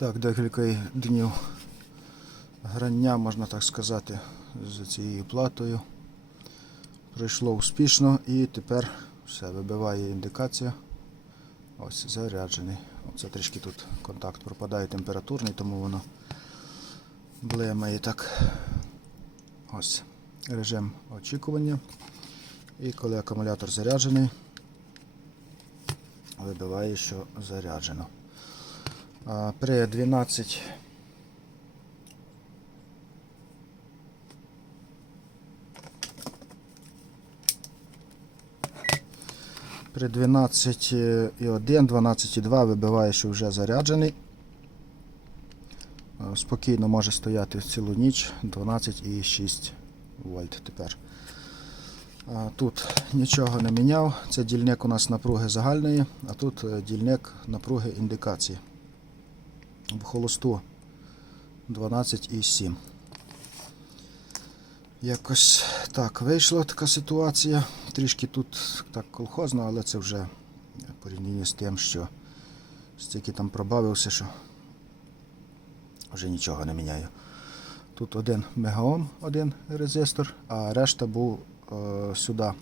Так, декілька днів грання, можна так сказати, з цією платою. Пройшло успішно і тепер все, вибиває індикація. Ось заряджений. Оце трішки тут контакт пропадає температурний, тому воно блемає так. Ось режим очікування. І коли акумулятор заряджений, вибиває, що заряджено. При 12 При 12,1, 12,2 вибиває, що вже заряджений. Е, Спокійно може стояти цілу ніч 12,6 вольт тепер. Тут нічого не міняв. Це дільник у нас напруги загальної, а тут е, дільник напруги індикації. В холосту 12,7. Якось так вийшла така ситуація. Трішки тут так колхозно, але це вже в порівнянні з тим, що стільки там пробавився, що вже нічого не міняю. Тут один мегаом, один резистор, а решта був е, сюди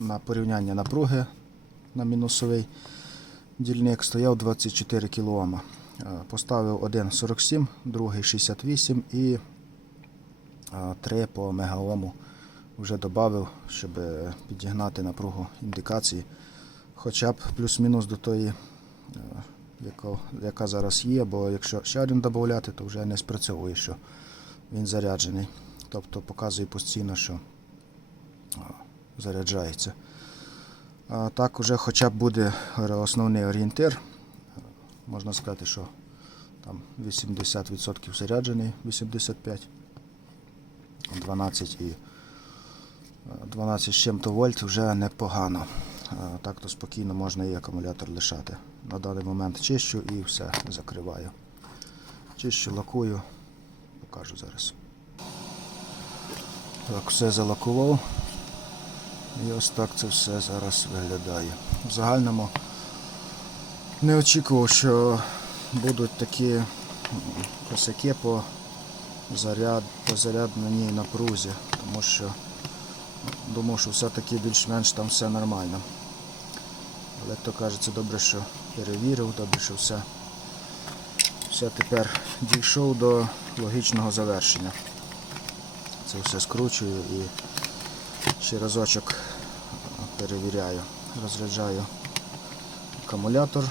на порівняння напруги на мінусовий дільник стояв 24 кОм. Е, Поставив один 47, другий 68 і 3 по мегаому вже додав, щоб е, підігнати напругу індикації. Хоча б плюс-мінус до тої, е, яка зараз є, бо якщо ще один додати, то вже не спрацьовує, що він заряджений. Тобто показує постійно, що заряджається. Так уже хоча б буде основний орієнтир. Можна сказати, що там 80% заряджений, 85%. 12 і 12 з чим-то вольт вже непогано. Е, Так то спокійно можна і акумулятор лишати. На даний момент чищу і все закриваю. Чищу, лакую, покажу зараз. Так, все залакував. І ось так це все зараз виглядає. В загальному не очікував, що будуть такі косяки по заряд, по зарядній напрузі, тому що думав, що все-таки більш-менш там все нормально. Але як то кажеться, добре, що перевірив, добре, що все, все тепер дійшов до логічного завершення. Це все скручую і ще разочок перевіряю. Розряджаю акумулятор е,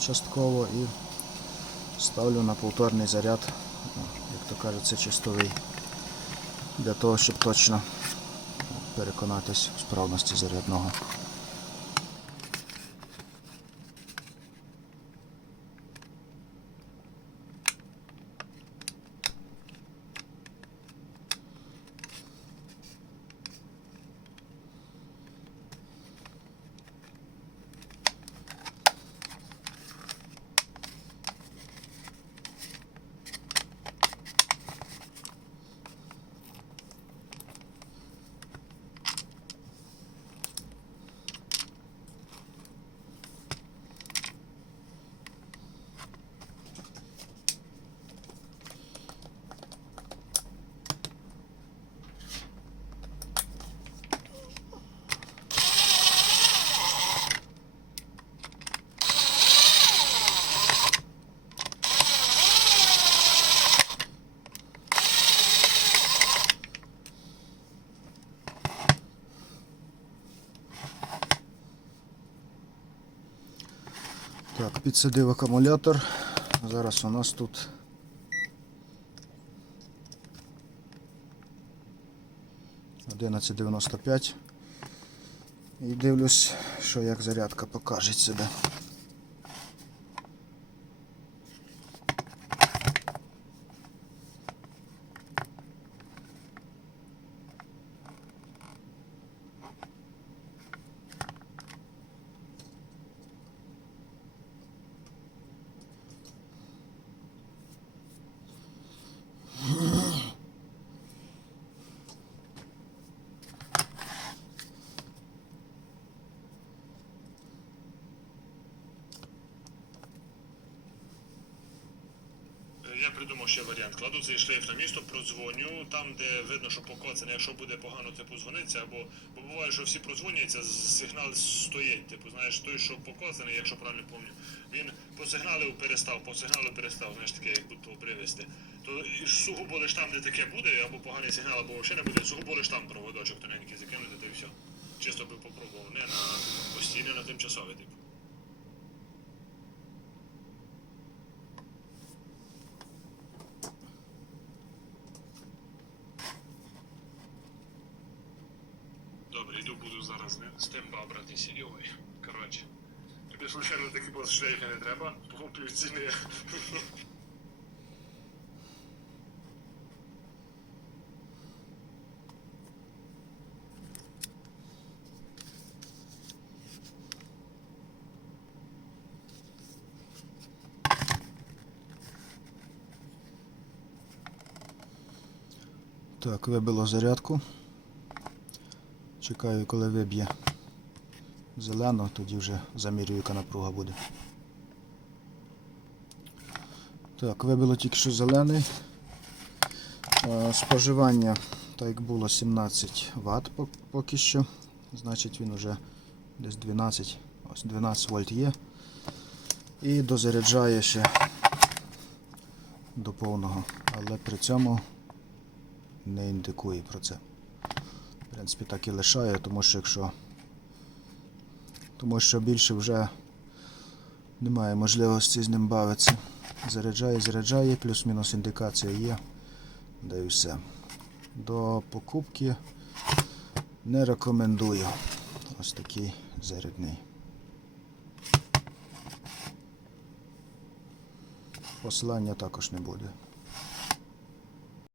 частково і ставлю на повторний заряд як то кажуть, це чистовий, для того, щоб точно переконатись в справності зарядного. Так, підсадив акумулятор. Зараз у нас тут одинадцять дев'яносто п'ять. І дивлюсь, що як зарядка покаже себе. Я придумав ще варіант. Кладу цей шлейф на місто, продзвоню, там, де видно, що покоцане, якщо буде погано, типу, дзвониться, або бо буває, що всі продзвонюються, з- сигнал стоїть. Типу, знаєш, той, що покоцаний, якщо правильно пам'ятаю, він посигналив, перестав, посигналив, перестав, знаєш, таке, як будто привезти. То сугубо лиш там, де таке буде, або поганий сигнал, або взагалі не буде, сугубо лиш там проводочок тоненький закинути, та й все. Чисто би попробував, не на постійне, на тимчасовий, типу. Добре, йду буду зараз не з тим бабратися. Ой, коротше. Тобі случайно таки бос шлейфи не треба, по півціни. Так, вибило зарядку. Чекаю, коли виб'є зелено, тоді вже замірюю, яка напруга буде. Так, вибило тільки що зелений. Споживання, так як було 17 Вт поки що. Значить він вже десь 12, ось 12 вольт є. І дозаряджає ще до повного. Але при цьому не індикує про це. В принципі, так і лишає, тому що якщо. Тому що більше вже немає можливості з ним бавитися. Заряджає, заряджає, плюс-мінус індикація є. Да і все. До покупки не рекомендую. Ось такий зарядний. Посилання також не буде.